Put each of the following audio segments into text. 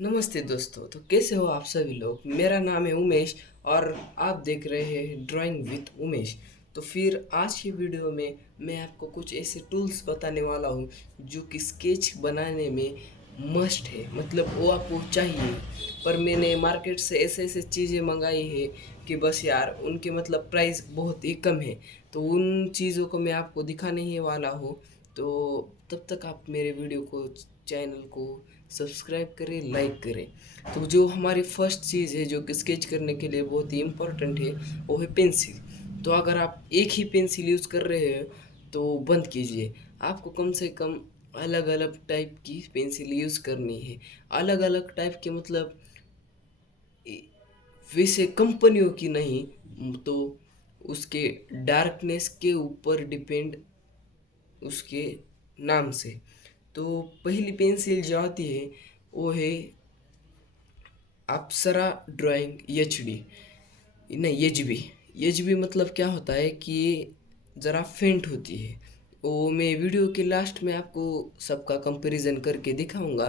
नमस्ते दोस्तों। तो कैसे हो आप सभी लोग। मेरा नाम है उमेश और आप देख रहे हैं ड्राइंग विद उमेश। तो फिर आज की वीडियो में मैं आपको कुछ ऐसे टूल्स बताने वाला हूँ जो कि स्केच बनाने में मस्ट है, मतलब वो आपको चाहिए। पर मैंने मार्केट से ऐसे ऐसे चीज़ें मंगाई है कि बस यार उनके मतलब प्राइस बहुत ही कम है। तो उन चीज़ों को मैं आपको दिखाने ही वाला हूँ। तो तब तक आप मेरे वीडियो को, चैनल को सब्सक्राइब करें, लाइक करें। तो जो हमारी फर्स्ट चीज़ है जो कि स्केच करने के लिए बहुत ही इम्पोर्टेंट है, वो है पेंसिल। तो अगर आप एक ही पेंसिल यूज़ कर रहे हैं तो बंद कीजिए। आपको कम से कम अलग अलग टाइप की पेंसिल यूज़ करनी है। अलग अलग टाइप के मतलब वैसे कंपनियों की नहीं, तो उसके डार्कनेस के ऊपर डिपेंड, उसके नाम से। तो पहली पेंसिल जो आती है वो है अप्सरा ड्राइंग एच डी, नहीं एच बी। एच बी मतलब क्या होता है कि ये ज़रा फेंट होती है। वो मैं वीडियो के लास्ट में आपको सबका कंपैरिजन करके दिखाऊंगा।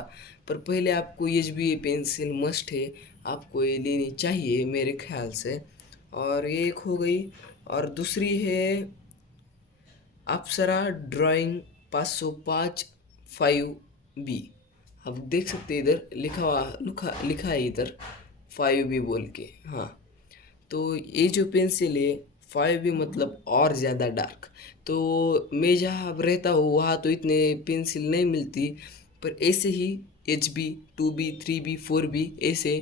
पर पहले आपको एच बी पेंसिल मस्ट है, आपको ये लेनी चाहिए मेरे ख्याल से। और ये एक हो गई। और दूसरी है अप्सरा ड्राइंग 505 5B। आप देख सकते हैं इधर लिखा लिखा है इधर 5B बोल के। हाँ, तो ये जो पेंसिल है 5B मतलब और ज़्यादा डार्क। तो मैं जहाँ अब रहता हूँ वहाँ तो इतने पेंसिल नहीं मिलती। पर ऐसे ही HB 2B 3B 4B ऐसे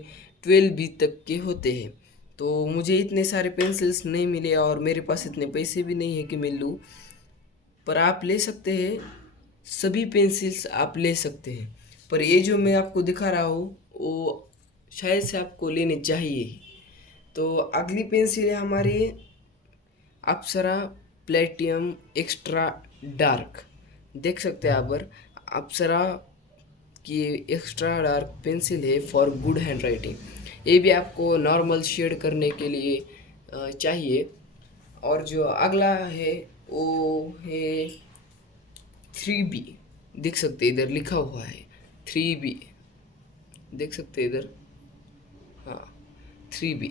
12B तक के होते हैं। तो मुझे इतने सारे पेंसिल्स नहीं मिले और मेरे पास इतने पैसे भी नहीं है कि मैं लूँ। पर आप ले सकते हैं, सभी पेंसिल्स आप ले सकते हैं। पर ये जो मैं आपको दिखा रहा हूँ वो शायद से आपको लेनी चाहिए ही। तो अगली पेंसिल है हमारी अप्सरा प्लेटियम एक्स्ट्रा डार्क। देख सकते हैं आप पर अप्सरा की एक्स्ट्रा डार्क पेंसिल है फॉर गुड हैंड राइटिंग। ये भी आपको नॉर्मल शेड करने के लिए चाहिए। और जो अगला है वो है 3B। देख सकते हैं इधर लिखा हुआ है 3B, देख सकते हैं इधर। हाँ, 3B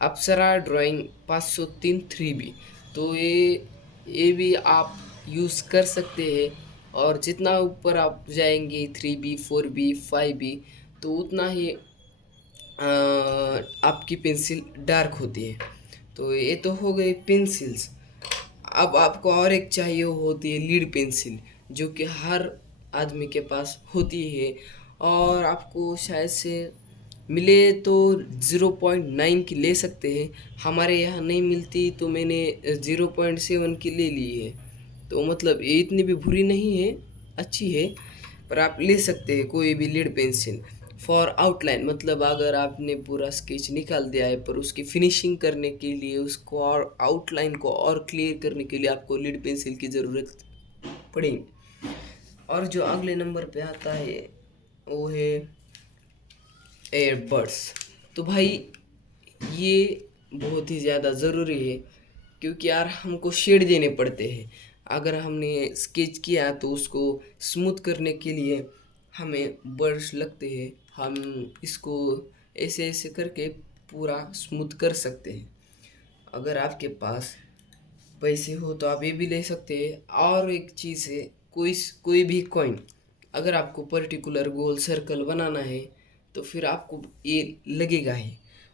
अप्सरा ड्राइंग 503 3B। तो ये भी आप यूज़ कर सकते हैं। और जितना ऊपर आप जाएंगे 3B 4B 5B, तो उतना ही आपकी पेंसिल डार्क होती है। तो ये तो हो गई पेंसिल्स। अब आपको और एक चाहिए, वो होती है लीड पेंसिल, जो कि हर आदमी के पास होती है। और आपको शायद से मिले तो 0.9 की ले सकते हैं। हमारे यहाँ नहीं मिलती तो मैंने 0.7 की ले ली है। तो मतलब ये इतनी भी बुरी नहीं है, अच्छी है। पर आप ले सकते हैं कोई भी लीड पेंसिल फॉर आउटलाइन। मतलब अगर आपने पूरा स्केच निकाल दिया है पर उसकी फिनिशिंग करने के लिए, उसको और आउटलाइन को और क्लियर करने के लिए आपको लीड पेंसिल की ज़रूरत पड़ेगी। और जो अगले नंबर पे आता है वो है एयरबड्स। तो भाई ये बहुत ही ज़्यादा ज़रूरी है, क्योंकि यार हमको शेड देने पड़ते हैं। अगर हमने स्केच किया तो उसको स्मूथ करने के लिए हमें ब्रश लगते हैं। हम इसको ऐसे ऐसे करके पूरा स्मूथ कर सकते हैं। अगर आपके पास पैसे हो तो आप ये भी ले सकते हैं। और एक चीज़ है, कोई भी कॉइन, अगर आपको पर्टिकुलर गोल सर्कल बनाना है तो फिर आपको ये लगेगा ही।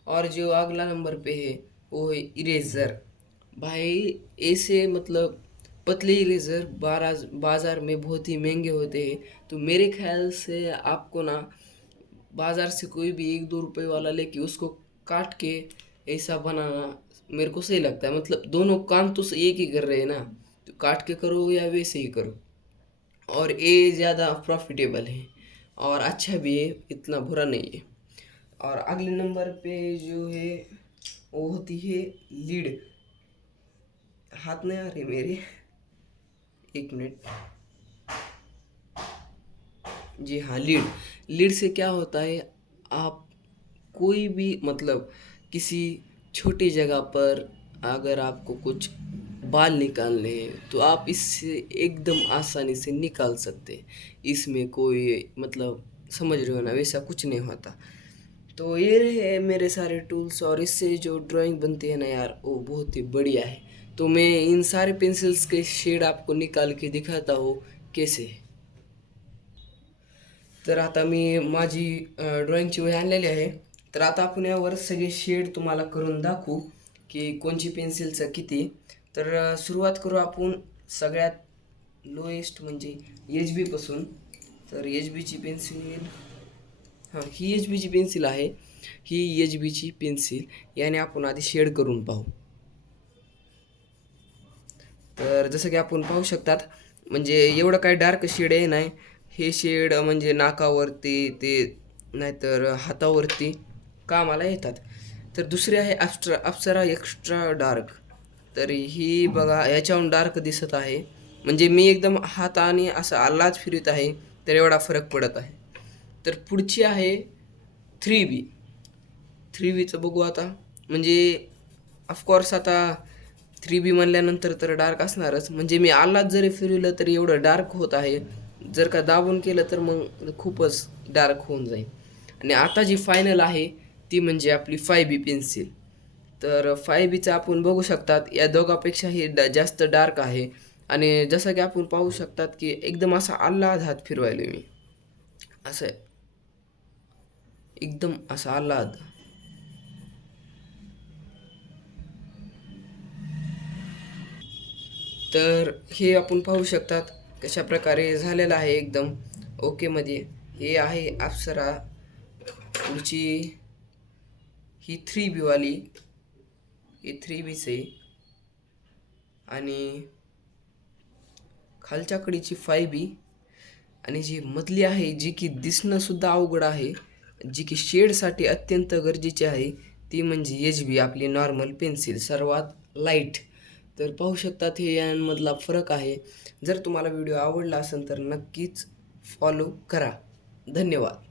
और जो अगला नंबर पे है वो है इरेज़र। भाई ऐसे मतलब पतले इरेज़र बाज़ार में बहुत ही महंगे होते हैं। तो मेरे ख्याल से आपको ना बाज़ार से कोई भी 1-2 रुपए वाला लेके उसको काट के ऐसा बनाना मेरे को सही लगता है। मतलब दोनों काम तो एक ही कर रहे हैं ना, तो काट के करो या वैसे ही करो। और ये ज़्यादा प्रॉफिटेबल है और अच्छा भी है, इतना बुरा नहीं है। और अगले नंबर पे जो है वो होती है लीड। हाथ नहीं आ रहे मेरे, एक मिनट। जी हाँ, लीड। लीड से क्या होता है, आप कोई भी मतलब किसी छोटी जगह पर अगर आपको कुछ बाल निकालने हैं तो आप इससे एकदम आसानी से निकाल सकते हैं। इसमें कोई मतलब समझ रहे हो ना, वैसा कुछ नहीं होता। तो ये रहे मेरे सारे टूल्स, और इससे जो ड्राइंग बनती है ना यार, वो बहुत ही बढ़िया है। तो मैं इन सारे पेंसिल्स के शेड आपको निकाल के दिखाता हूँ कैसे। तर आता मी माझी ड्रॉइंगची वही आणलेली आहे। तर आता आपण यावर सगळे शेड तुम्हाला करून दाखवू की कोणची पेन्सिलचं किती। तर सुरुवात करू आपण सगळ्यात लोएस्ट म्हणजे एच बीपासून। तर एच बीची पेन्सिल, हां ही एच बीची पेन्सिल आहे, ही एच बीची पेन्सिल, याने आपण आधी शेड करून पाहू। तर जसं की आपण पाहू शकतात, म्हणजे एवढं काही डार्क शेड आहे नाही, हे शेड म्हणजे नाकावरती ते नाहीतर हातावरती कामाला येतात। तर दुसरी आहे अप्सरा एक्स्ट्रा डार्क। तर ही बघा याच्याहून डार्क दिसत आहे, म्हणजे मी एकदम हात आणि असं आल्लाच फिरत आहे तर एवढा फरक पडत आहे। तर पुढची आहे 3B। 3Bचं बघू आता, म्हणजे ऑफकोर्स आता 3B म्हणल्यानंतर तर डार्क असणारच, म्हणजे मी आल्लाच जरी फिरवलं तरी एवढं डार्क होत आहे, जर का दाबून केलं तर मग खूपच डार्क होऊन जाईल। आणि आता जी फायनल आहे ती म्हणजे आपली 5B पेन्सिल। तर 5Bचं आपण बघू शकतात या दोघांपेक्षा ही जास्त डार्क आहे, आणि जसं की आपण पाहू शकतात की एकदम असा आल्हाद हात फिरवायलो मी, असं एकदम असा आल्हाद। तर हे आपण पाहू शकतात कशा प्रकारे झालेलं आहे एकदम ओकेमध्ये। हे आहे अप्सरा। पुढची ही 3B वाली, ही 3Bच आहे, आणि खालच्या कडीची 5B, आणि जी मधली आहे जी की दिसणंसुद्धा अवघड आहे, जी की शेडसाठी अत्यंत गरजेची आहे, ती म्हणजे एच बी आपली नॉर्मल पेन्सिल सर्वात लाईट। तर पाहू शकतात हे यांमधला फरक आहे। जर तुम्हाला व्हिडिओ आवडला असेल तर नक्कीच फॉलो करा। धन्यवाद।